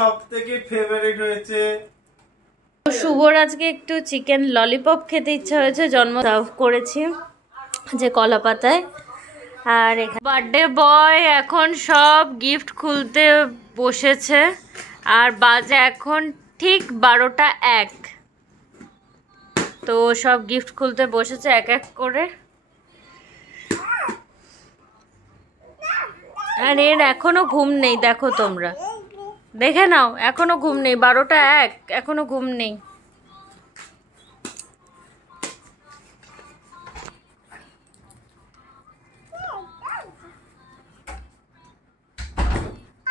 সবথেকে ফেভারিট হয়েছে। শুভর আজকে একটু চিকেন ললিপপ খেতে ইচ্ছা হয়েছে, জন্ম সার্ভ করেছি যে কলা পাতায়। আর বার্থডে বয় এখন সব গিফট খুলতে বসেছে, আর বাজে এখন ঠিক 12টা 1। তো সব গিফট খুলতে বসেছে এক এক করে। আর এর এখনো ঘুম নেই, দেখো তোমরা দেখে নাও, এখনো ঘুম নেই, 12টা 1 এখনো ঘুম নেই।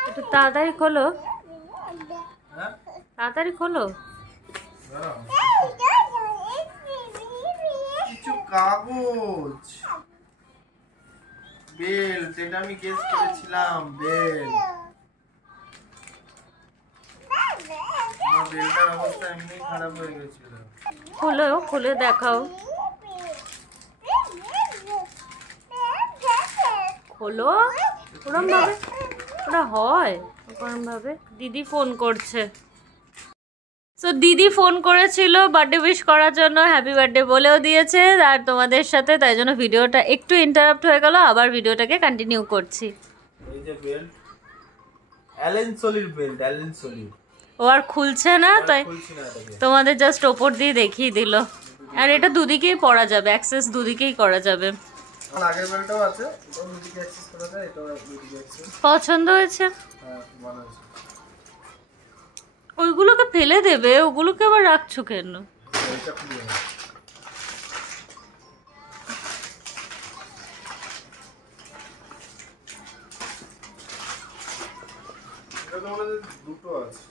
একটু তাড়াতাড়ি খোলো, তাড়াতাড়ি খোলো। কিছু কাগজ, বেল, যেটা আমি গেস করেছিলাম বেল। আমার বেলটার অবস্থা এমনি খারাপ হয়ে গেছিল। খোলো, খুলে দেখাও, খোলো। ওরম ভাবে ওরা হয়, ওরম ভাবে। দিদি ফোন করছে। তো দিদি ফোন করেছিল বার্থডে উইশ করার জন্য, হ্যাপি বার্থডে বলেও দিয়েছে আর তোমাদের সাথে, তাই জন্য ভিডিওটা একটু ইন্টারাপ্ট হয়ে গেল, আবার ভিডিওটাকে কন্টিনিউ করছি। এই যে বেল্ট, অ্যালেন সলির বেল্ট, অ্যালেন সলি। ও আর খুলছে না, তাই তোমাদের জাস্ট ওপর দিয়ে দেখিয়ে দিল। আর এটা দুদিকেই পরা যাবে, অ্যাক্সেস দুদিকেই করা যাবে। আগের বেল্টটাও আছে, এটাও দুদিকে অ্যাক্সেস করা যায়, এটাও দুদিকে অ্যাক্সেস। পছন্দ হয়েছে? হ্যাঁ, ভালো আছে। ওইগুলোকে ফেলে দেবে, ওগুলোকে আবার রাখছো কেন? এটা খুলে নাও। এটা তো মনে হয় দুটো আছে।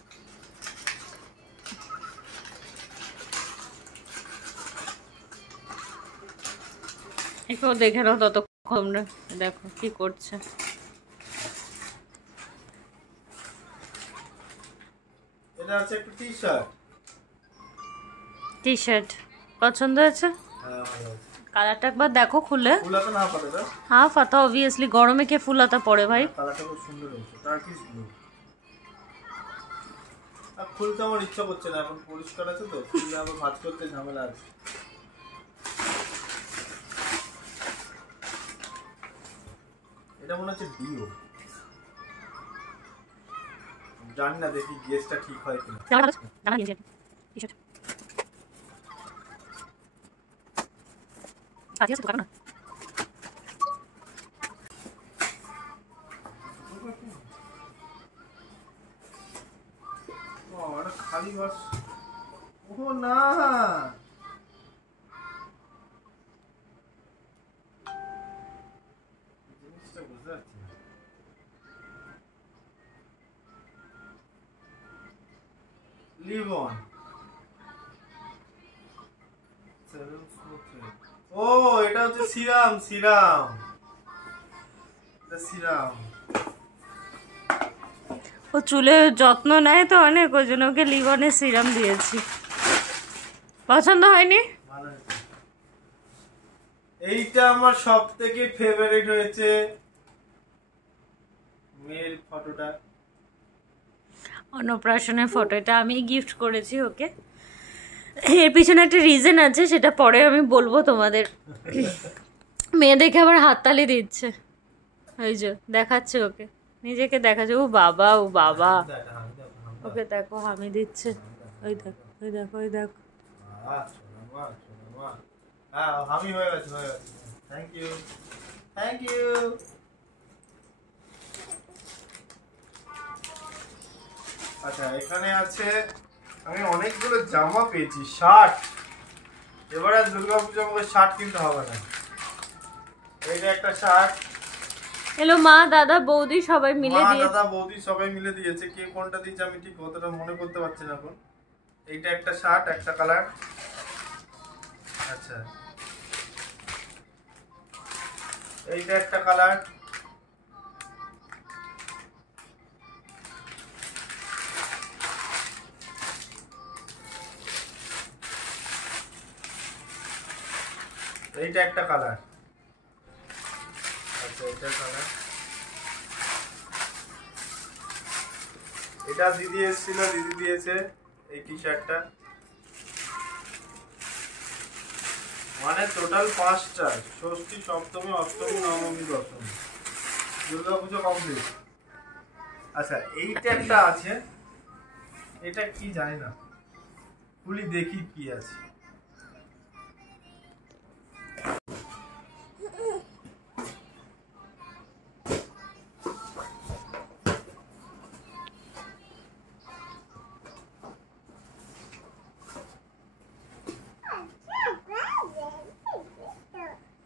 একটু দেখে নাও ততক্ষণ, দেখো কি করছে। এটা আছে একটা টি-শার্ট। টি-শার্ট পছন্দ হয়েছে? হ্যাঁ, ভালো আছে। কালারটা একবার দেখো খুলে। ফুলাতা না পারে না? হ্যাঁ ফাতা, অবভিয়াসলি গরমে কে ফুলাতা পড়ে ভাই। কালারটা খুব সুন্দর হয়েছে, টার্কিশ ব্লু। আর খুলতে আমার ইচ্ছা করছে না, এখন পরিষ্কার আছে তো, খুললে আবার ভাঁজ করতে ঝামেলা আছে। এটা মনে হচ্ছে ডিও, জানি না, দেখি গেসটা ঠিক হয় কিনা। টি-শার্ট সাথে আছে তো, কারণ খালি বাস। ও না, জিনিসটা বুঝতে পারছি না। Leave on. ও এটা হচ্ছে সিরাম, সিরাম, এটা সিরাম। ও চুলে যত্ন নেয় তো অনেক, ওই জন্য ওকে লিভনের সিরাম দিয়েছি। পছন্দ হয়নি? এইটা আমার সবথেকে ফেভারিট হয়েছে, মেয়ের ফটোটা, অন্নপ্রাশনের ফটো। এটা আমি গিফট করেছি ওকে। এর পিছনে একটা রিজন আছে, সেটা পরে আমি বলবো তোমাদের। মেয়ে দেখে আবার হাততালি দিচ্ছে, ওই যে দেখাচ্ছে ওকে, নিজেকে দেখাচ্ছে। ও বাবা, ও বাবা, ওকে দেখো হামি দিচ্ছে, ওই দেখো, ওই দেখো, ওই দেখো। আমি হয়ে গেছে, হয়ে গেছে। Thank you, thank you. আচ্ছা, এখানে আছে, আমি অনেকগুলো জামা পেয়েছি, শার্ট। এবার আর দুর্গাপূজা আমাকে শার্ট কিনতে হবে না। এইটা একটা শার্ট। এলো মা দাদা বৌদি সবাই মিলে দিয়ে, দাদা বৌদি সবাই মিলে দিয়েছে। কে কোনটা দিয়েছে আমি ঠিক অতটা মনে করতে পারছি না এখন। এইটা একটা শার্ট, একটা কালার। আচ্ছা, এইটা একটা কালার। এইটা একটা কালার। আচ্ছা, এটা কালার। এটা দিদি এসেছিল, দিদি দিয়েছে এই টি শার্টটা। মানে টোটাল 5টা, ষষ্ঠী, সপ্তমী, অষ্টমী, নবমী, দশমী, দুর্গাপুজো কমপ্লিট। আচ্ছা এইটা একটা আছে, এটা কি জানি না, খুলি দেখি কি আছে।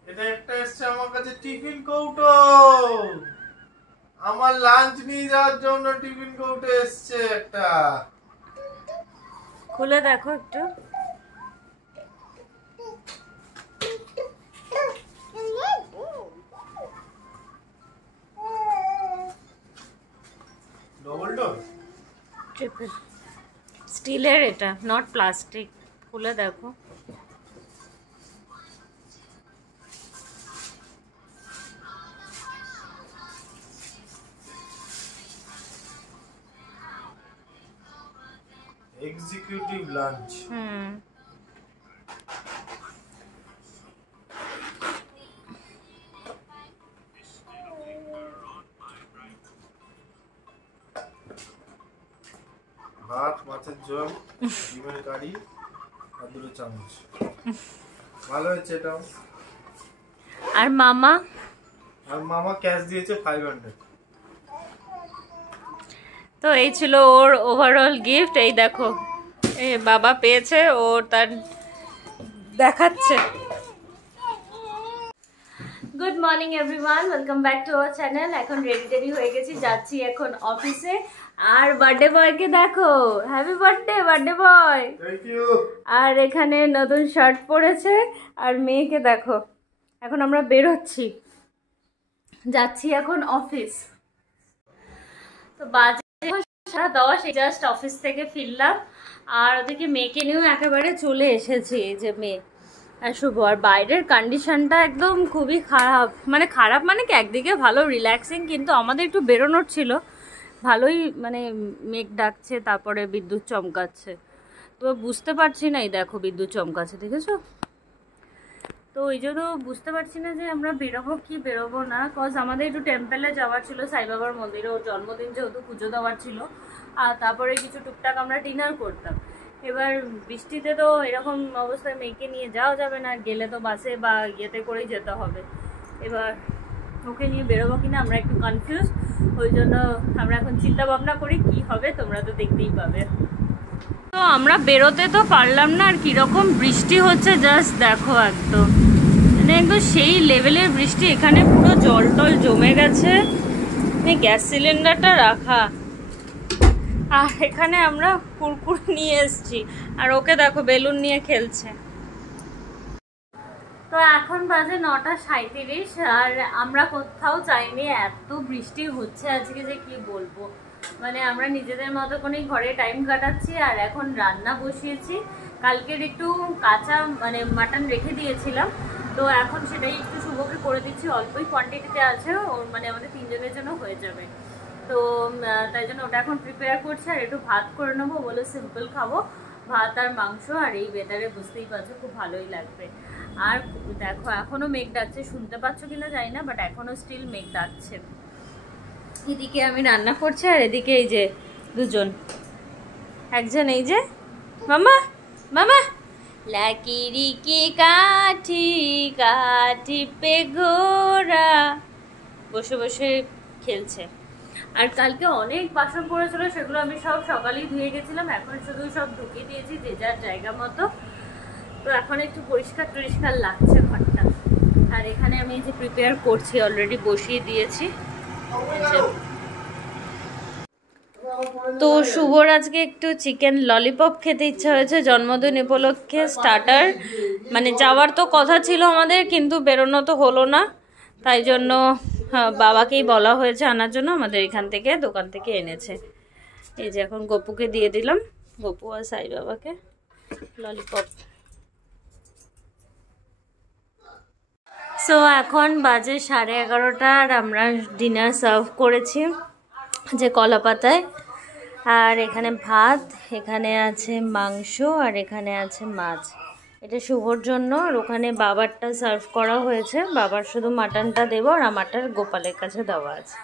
এটা একটা এসছে আমার কাছে টিফিন কৌটো, আমার লাঞ্চ নিয়ে যাওয়ার জন্য টিফিন কৌটো এসছে একটা। খুলে দেখো একটু। ডবল ডোর, ট্রিপল, স্টিলের, এটা নট প্লাস্টিক। খুলে দেখো। Executive lunch. ভাত, মাছের ঝোল, ডিমের কারি আর 2 চামচ। ভালো হয়েছে এটাও। আর মামা ক্যাশ দিয়েছে 500। তো এই ছিল ওর ওভারঅল গিফট। এই দেখো, এই বাবা পেয়েছে, ও তার দেখাচ্ছে। Good morning everyone, welcome back to our channel. এখন রেডি হয়ে গেছি, যাচ্ছি এখন অফিসে। আর বার্থডে বয়কে দেখো, happy birthday birthday boy. Thank you. আর এখানে নতুন শার্ট পরেছে। আর মেয়েকে দেখো, এখন আমরা বেরোচ্ছি, যাচ্ছি এখন অফিস। তো বাজে 10:30, জাস্ট অফিস থেকে ফিরলাম। আর ওদিকে মেয়েকে নিয়েও একেবারে চলে এসেছি। এই যে মেয়ে আর শুভ। আর বাইরের কন্ডিশনটা একদম খুবই খারাপ, মানে খারাপ মানে কি, একদিকে ভালো রিল্যাক্সিং, কিন্তু আমাদের একটু বেরোনোর ছিল। ভালোই মানে মেঘ ডাকছে, তারপরে বিদ্যুৎ চমকাচ্ছে। তো বুঝতে পারছি না, এই দেখো বিদ্যুৎ চমকাচ্ছে, দেখেছো? তো ওই জন্য বুঝতে পারছি না যে আমরা বেরোবো কি বেরোবো না। কজ আমাদের একটু টেম্পেলে যাওয়ার ছিল, সাই বাবার মন্দিরে, ওর জন্মদিন যেহেতু পুজো দেওয়ার ছিল। আর তারপরে কিছু টুকটাক আমরা ডিনার করতাম। এবার বৃষ্টিতে তো এরকম অবস্থায় মেয়েকে নিয়ে যাওয়া যাবে না, গেলে তো বাসে বা ইয়েতে করেই যেতে হবে। এবার ওকে নিয়ে বেরোবো কিনা আমরা একটু কনফিউজ। ওই জন্য আমরা এখন চিন্তা ভাবনা করি কি হবে, তোমরা তো দেখতেই পাবে। তো আমরা বেরোতে তো পারলাম না, আর কীরকম বৃষ্টি হচ্ছে জাস্ট দেখো, একদম মানে একদম সেই লেভেলের বৃষ্টি। এখানে পুরো জল টল জমে গেছে, গ্যাস সিলিন্ডারটা রাখা। আর এখানে আমরা কুরকুরে নিয়ে এসেছি, আর ওকে দেখো বেলুন নিয়ে খেলছে। তো এখন বাজে 9:37, আর আমরা কোথাও যাইনি, এত বৃষ্টি হচ্ছে আজকে যে কি বলবো। মানে আমরা নিজেদের মতো করে ঘরে টাইম কাটাচ্ছি। আর এখন রান্না বসিয়েছি, কালকের একটু কাঁচা মানে মাটন রেখে দিয়েছিলাম, তো এখন সেটাই একটু শুভকে করে দিচ্ছি। অল্পই কোয়ান্টিটিতে আছে, ওর মানে আমাদের 3 জনের জন্য হয়ে যাবে। তো তাই জন্য ওটা এখন প্রিপেয়ার করছি। আর একটু ভাত করে নেবো, বলে সিম্পল খাবো, ভাত আর মাংস। আর এই ওয়েদারে বুঝতেই পারছো খুব ভালোই লাগবে। আর দেখো এখনও মেঘ ডাকছে, শুনতে পাচ্ছ কিনা জানি না, বাট এখনও স্টিল মেঘ ডাকছে। এদিকে আমি রান্না করছি, আর এদিকে এই যে দুজন, একজন এই যে মামা মামা লাকিরি কি কাঠি কাঠি পে ঘোরা বসে বসে খেলছে। আর কালকে অনেক বাসন পড়েছিল, সেগুলো আমি সব সকালেই ধুয়ে গেছিলাম, এখন শুধু সব ঢুকিয়ে দিয়েছি যে যার জায়গা মতো। তো এখন একটু পরিষ্কার টরিষ্কার লাগছে ঘরটা। আর এখানে আমি যে প্রিপেয়ার করছি, অলরেডি বসিয়ে দিয়েছি। তো শুভর আজকে একটু চিকেন ললিপপ খেতে ইচ্ছা হয়েছে জন্মদিন উপলক্ষে, স্টার্টার। মানে যাওয়ার তো কথা ছিল আমাদের, কিন্তু বেরোনো তো হলো না, তাই জন্য বাবাকেই বলা হয়েছে আনার জন্য, আমাদের এখান থেকে দোকান থেকে এনেছে। এই যে এখন গপুকে দিয়ে দিলাম, গপু আর সাই বাবাকে ললিপপ। সো এখন বাজে 11:30, আর আমরা ডিনার সার্ভ করেছি যে কলা পাতায়। আর এখানে ভাত, এখানে আছে মাংস, আর এখানে আছে মাছ। এটা শুভর জন্য, আর ওখানে বাবারটা সার্ভ করা হয়েছে। বাবার শুধু মাটনটা দেবো, আর আমারটা গোপালের কাছে দেওয়া আছে।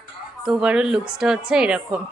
তো ওভারঅল লুকসটা হচ্ছে এরকম।